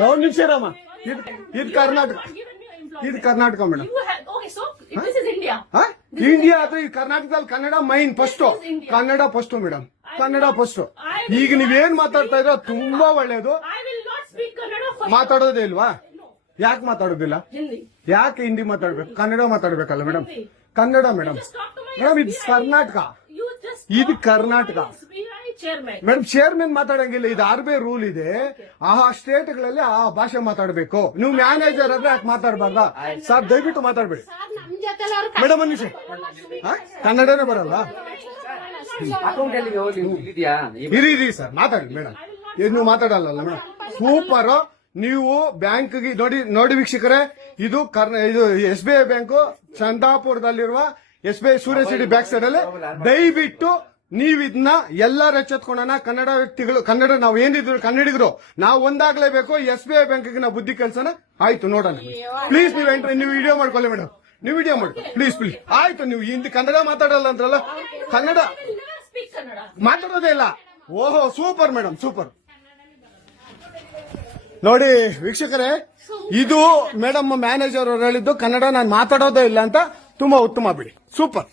ಒಂದು ನಿಮಿಷ ಇರಮ್ಮ. ಇದು ಕರ್ನಾಟಕ, ಇದು ಕರ್ನಾಟಕ ಮೇಡಮ್. ಇಂಡಿಯಾ ಅದು ಈ ಕರ್ನಾಟಕದಲ್ಲಿ Kannada main first, Kannada first madam, Kannada first. ಈಗ ನೀವೇನ್ ಮಾತಾಡ್ತಾ ಇರೋ ತುಂಬಾ ಒಳ್ಳೇದು. ಮಾತಾಡೋದೇ ಇಲ್ವಾ? ಯಾಕೆ ಮಾತಾಡೋದಿಲ್ಲ? ಯಾಕೆ ಹಿಂದಿ ಮಾತಾಡ್ಬೇಕು? ಕನ್ನಡ ಮಾತಾಡ್ಬೇಕಲ್ಲ ಮೇಡಮ್. ಕನ್ನಡ ಮೇಡಮ್. ಮೇಡಮ್ ಇದು ಕರ್ನಾಟಕ, ಇದು ಕರ್ನಾಟಕ ಮೇಡಮ್. ಚೇರ್ಮನ್ ಮಾತಾಡಂಗಿಲ್ಲ, ಇದು RBI ರೂಲ್ ಇದೆ. ಆ ಸ್ಟೇಟ್ಗಳಲ್ಲಿ ಆ ಭಾಷೆ ಮಾತಾಡಬೇಕು. ನೀವು ಮ್ಯಾನೇಜರ್ ಆದ್ರೆ ಯಾಕೆ ಮಾತಾಡಬಾರ್ದ ಸರ್? ದಯವಿಟ್ಟು ಮಾತಾಡ್ಬೇಡಿ ಮೇಡಮ್. ಒಂದು ನಿಮಿಷ, ಕನ್ನಡನೇ ಬರಲ್ಲ? ಇರಿ ಸರ್, ಮಾತಾಡಿ ಮೇಡಮ್. ನೀವು ಮಾತಾಡಲ್ಲ ಮೇಡಮ್. ಸೂಪರ್. ನೀವು ಬ್ಯಾಂಕ್ಗೆ ನೋಡಿ ವೀಕ್ಷಕರೇ, ಇದು SBI ಬ್ಯಾಂಕು ಚಂದಾಪುರದಲ್ಲಿರುವ SBI ಸೂರ್ಯ ಸಿಟಿ ಬ್ಯಾಕ್ ಸೈಡ್ ಅಲ್ಲಿ. ದಯವಿಟ್ಟು ನೀವ್ ಇದನ್ನ ಎಲ್ಲಾರು ಎಚ್ಚೆತ್ಕೊಂಡೋಣ. ಕನ್ನಡ ವ್ಯಕ್ತಿಗಳು, ಕನ್ನಡ ನಾವು ಏನಿದ್ರು ಕನ್ನಡಿಗರು ನಾವು ಒಂದಾಗ್ಲೇಬೇಕು. SBI ಬ್ಯಾಂಕ್ಗೆ ನಾವು ಬುದ್ಧಿ ಕಲ್ಸೋಣ. ಆಯ್ತು, ನೋಡೋಣ. ಪ್ಲೀಸ್ ನೀವು ವಿಡಿಯೋ ಮಾಡ್ಕೊಳ್ಳಿ ಮೇಡಮ್, ನೀವು ವಿಡಿಯೋ ಮಾಡ್ಕೊಳ್ಳಿ ಪ್ಲೀಸ್. ಆಯ್ತು, ನೀವು ಹಿಂದಿ ಕನ್ನಡ ಮಾತಾಡಲ್ಲ ಅಂದ್ರಲ್ಲ, ಕನ್ನಡ ಮಾತಾಡೋದೇ ಇಲ್ಲ. ಓಹೋ, ಸೂಪರ್ ಮೇಡಮ್, ಸೂಪರ್. ನೋಡಿ ವೀಕ್ಷಕರೇ, ಇದು ಮೇಡಮ್ ಮ್ಯಾನೇಜರ್ ಅವರು ಹೇಳಿದ್ದು ಕನ್ನಡ ನಾನು ಮಾತಾಡೋದೇ ಇಲ್ಲ ಅಂತ. ತುಂಬಾ ಉತ್ತಮ ಬಿಡಿ, ಸೂಪರ್.